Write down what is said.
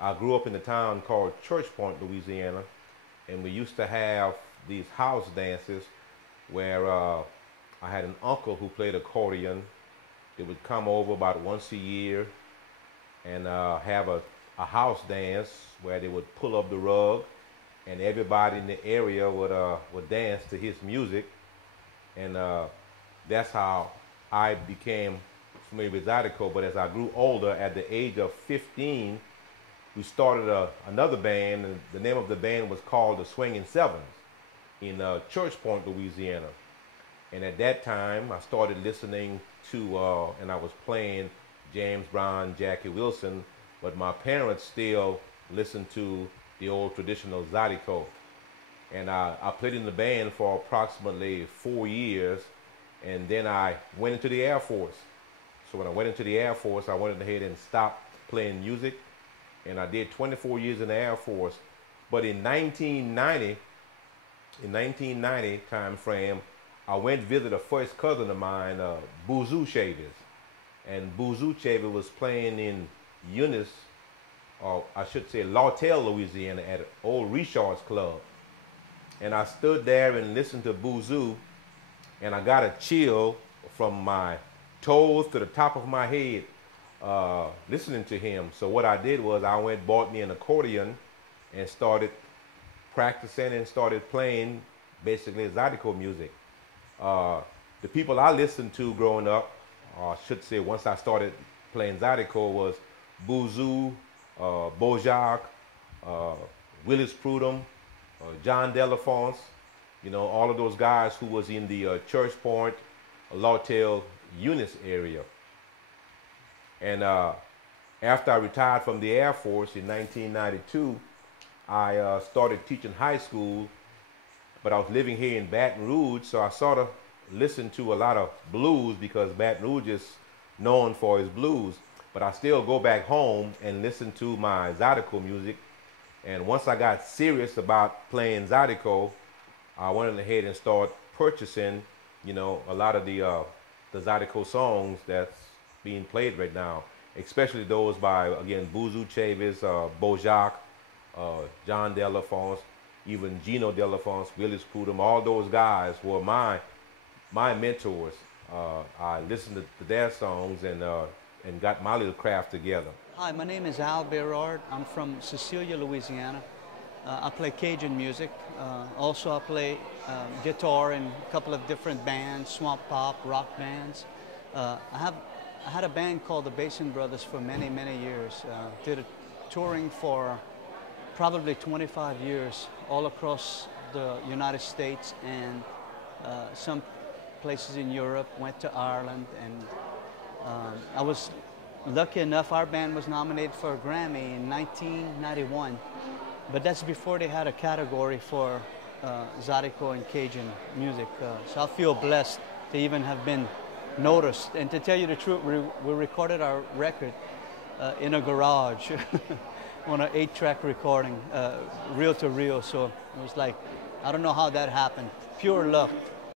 I grew up in a town called Church Point, Louisiana, and we used to have these house dances where I had an uncle who played accordion. They would come over about once a year and have a house dance where they would pull up the rug and everybody in the area would dance to his music. And that's how I became familiar with Zydeco. But as I grew older, at the age of 15, we started another band, and the name of the band was called the Swinging Sevens in Church Point, Louisiana. And at that time, I started listening to, and I was playing James Brown, Jackie Wilson, but my parents still listened to the old traditional Zydeco. And I played in the band for approximately 4 years, and then I went into the Air Force. So when I went into the Air Force, I went ahead and stopped playing music, and I did 24 years in the Air Force. But in 1990 time frame, I went to visit a first cousin of mine, Boozoo Chavis. And Boozoo Chavis was playing in Eunice, or I should say Lawtell, Louisiana, at old Richard's Club. And I stood there and listened to Boozoo, and I got a chill from my toes to the top of my head listening to him. So what I did was I went bought me an accordion and started practicing and started playing basically Zydeco music. The people I listened to growing up, or I should say once I started playing Zydeco, was Boozoo, Bojack, Willis Prudhomme, John Delafonce, you know, all of those guys who was in the Church Point, Lawtell, Eunice area. And after I retired from the Air Force in 1992, I started teaching high school, but I was living here in Baton Rouge, so I sort of listened to a lot of blues because Baton Rouge is known for its blues. But I still go back home and listen to my Zydeco music. And once I got serious about playing Zydeco, I went ahead and started purchasing, you know, a lot of the Zydeco songs that's being played right now, especially those by, again, Boozoo Chavis, Bojack, John Delafonce, even Gino Delafonce, Willis Prudhomme. All those guys were my mentors. I listened to their songs and got my little craft together. Hi, my name is Al Berard. I'm from Cecilia, Louisiana. I play Cajun music. Also, I play guitar in a couple of different bands, swamp pop, rock bands. I had a band called the Basin Brothers for many, many years. Did a touring for probably 25 years all across the United States and some places in Europe, went to Ireland, and I was lucky enough, our band was nominated for a Grammy in 1991, but that's before they had a category for Zydeco and Cajun music. So I feel blessed to even have been noticed. And to tell you the truth, we recorded our record in a garage on an 8-track recording, reel to reel. So it was like, I don't know how that happened, pure luck.